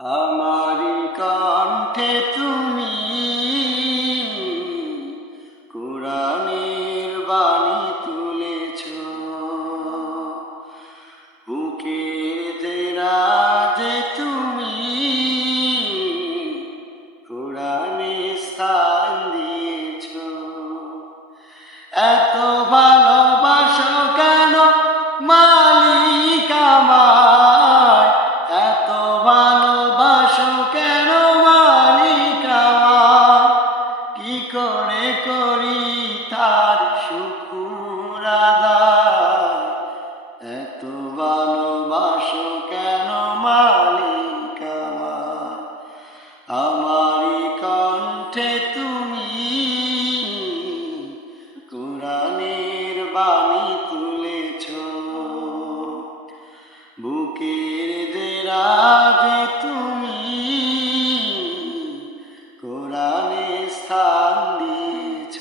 আমারি কণ্ঠে তুমি কোরআনের বাণী তুলেছ, বুকের দেরাজে তুমি কোরআনে স্থান দিয়েছ। এত ভালোবাসো কেন মালিক আমায়, এত ভালোবাসো কেন মালিক আমায়, কি করে করি তার শুকর আদায়। এত ভালোবাসো কেন মালিক আমায়, আমারি কণ্ঠে তুমি কোরআনের বাণী তুলেছ, বুকের দেরাজে তুমি কোরআনে স্থান দিয়েছ।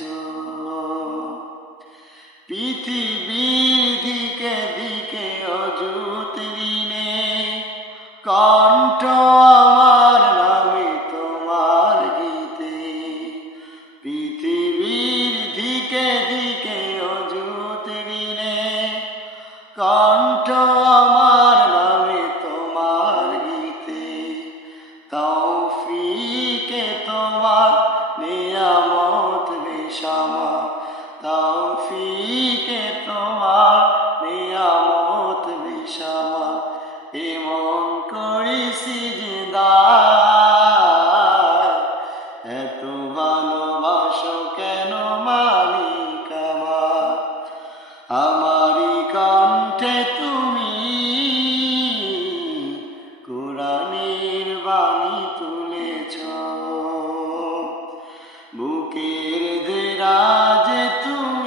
পৃথিবীর দিকে দিকে অযুত ঋণে কণ্ঠ আমার নামে তোমার গীতে। পৃথিবীর দিকে দিকে অযুত ঋণে কণ্ঠ আমার নামে তোমার গীতে। তৌফিকে তোমার নিয়ামত বেশামার, তৌফিকে তোমার নিয়ামত বেশামার, এমন করি সিজদায়। এত ভালোবাসো কেন মালিক আমার, আমারি কণ্ঠে তুমি কোরআনের বাণী তুলেছ, বুকের দেরাজে তুমি